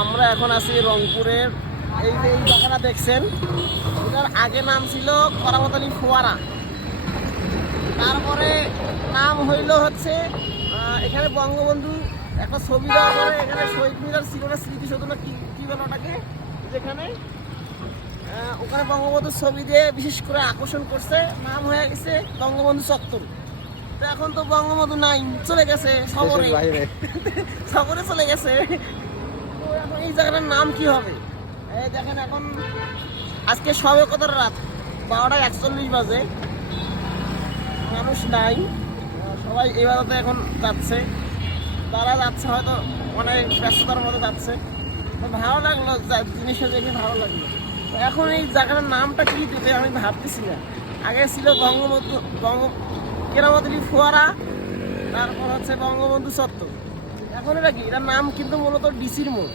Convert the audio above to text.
আমরা এখন আছি রংপুরের এই যে এই জায়গাটা দেখছেন, এটার আগে নাম ছিল করামত আলী ফোয়ারা, তারপরে নাম হইল হচ্ছে এখানে বঙ্গবন্ধু একটা ছবি দেওয়া করে, এখানে শহীদ মিনার ছিল না, স্মৃতিসৌধ কি বলে ওটাকে, যেখানে ওখানে বঙ্গবন্ধুর ছবি দিয়ে বিশেষ করে আকর্ষণ করছে, নাম হয়ে গেছে বঙ্গবন্ধু চত্বর। তো এখন তো বঙ্গবন্ধু নাই, চলে গেছে সবরে, সবরে চলে গেছে। তো এখন এই জায়গাটার নাম কি হবে? এই দেখেন এখন আজকে সবে কতটা রাত 12:41 বাজে, মানুষ নাই, সবাই এবারতে এখন যাচ্ছে, তারা যাচ্ছে হয়তো অনেক ব্যস্ততার মধ্যে যাচ্ছে। তো ভালো লাগলো, জিনিসটা দেখে ভালো লাগলো। তো এখন এই জায়গাটার নামটা কি দেবে আমি ভাবতেছি না। আগে ছিল কেরামত আলী ফোয়ারা, তারপর হচ্ছে বঙ্গবন্ধু চত্বর। এখন এটা কি, এটার নাম কিন্তু মূলত ডিসির মোড়।